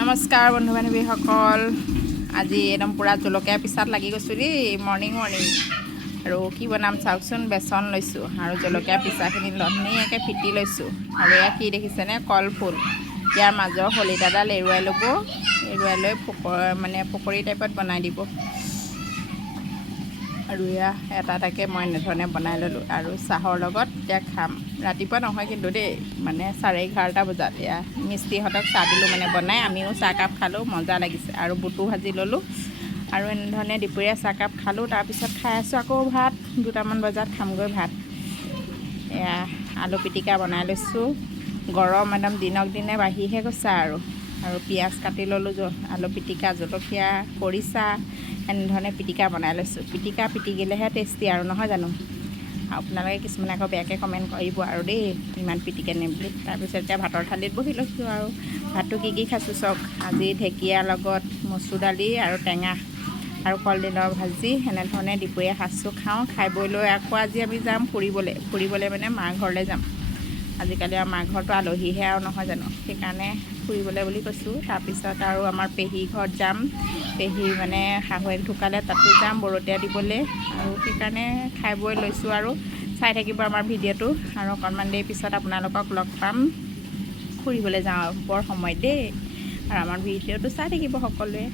নমস্কাৰ বন্ধু বান্ধৱীসকল, আজি একদম পূৰা জলকীয়া পিছাত লাগি গৈছোঁ দেই। মৰ্ণিং আৰু কি বনাম চাওকচোন। বেচন লৈছোঁ আৰু জলকীয়া পিছাখিনি ধুনীয়াকৈ ফিটি লৈছোঁ। আৰু এয়া কি দেখিছেনে, কলফুল। ইয়াৰ মাজৰ শলিতাডাল এৰুৱাই ল'ব, এৰুৱাই লৈ পকৰি টাইপত বনাই দিব। আৰু এয়া এটা এটাকৈ মই এনেধৰণে বনাই ল'লোঁ আৰু চাহৰ লগত এতিয়া খাম। ৰাতিপুৱা নহয় কিন্তু দেই, 11:30 বজাত এয়া মিস্ত্ৰীহঁতক চাহ দিলোঁ, বনাই আমিও চাহকাপ খালোঁ, মজা লাগিছে। আৰু বুটো ভাজি ল'লোঁ আৰু এনেধৰণে দুপৰীয়া চাহকাপ খালোঁ। তাৰপিছত খাই আছোঁ আকৌ ভাত, 2টামান বজাত খামগৈ ভাত। এয়া আলু পিটিকা বনাই লৈছোঁ। গৰম একদম দিনক দিনে বাঢ়িহে গৈছে আৰু পিঁয়াজ কাটি ল'লোঁ, আলু পিটিকা, জলকীয়া, খৰিচা এনেধৰণে পিটিকা বনাই লৈছোঁ। পিটিকিলেহে টেষ্টি আৰু নহয় জানো। আপোনালোকে কিছুমানে আকৌ বেয়াকৈ কমেণ্ট কৰিব আৰু দেই, ইমান পিটিকে নে বুলি। তাৰপিছত এতিয়া ভাতৰ থালিত বহি লৈছোঁ আৰু ভাতটো কি খাইছোঁ চাওক। আজি ঢেকীয়াৰ লগত মচুৰ দালি আৰু টেঙা আৰু কলডিলৰ ভাজি, এনেধৰণে দুপৰীয়া সাজটো খাওঁ। খাই বৈ লৈ আকৌ আজি আমি যাম ফুৰিবলৈ মাৰ ঘৰলৈ যাম। আজিকালি আৰু মাৰ ঘৰতো আলহীহে আৰু নহয় জানো, সেইকাৰণে ফুৰিবলৈ বুলি কৈছোঁ। তাৰপিছত আৰু আমাৰ পেহী ঘৰত যাম। পেহী শাহুৱেক ঢুকালে, তাতো যাম বৰতীয়া দিবলৈ। আৰু সেইকাৰণে খাই বৈ লৈছোঁ আৰু চাই থাকিব আমাৰ ভিডিঅ'টো। আৰু অকণমান দেৰি পিছত আপোনালোকক লগ পাম, ফুৰিবলৈ যাওঁ বৰ সময় দেই। আৰু আমাৰ ভিডিঅ'টো চাই থাকিব সকলোৱে।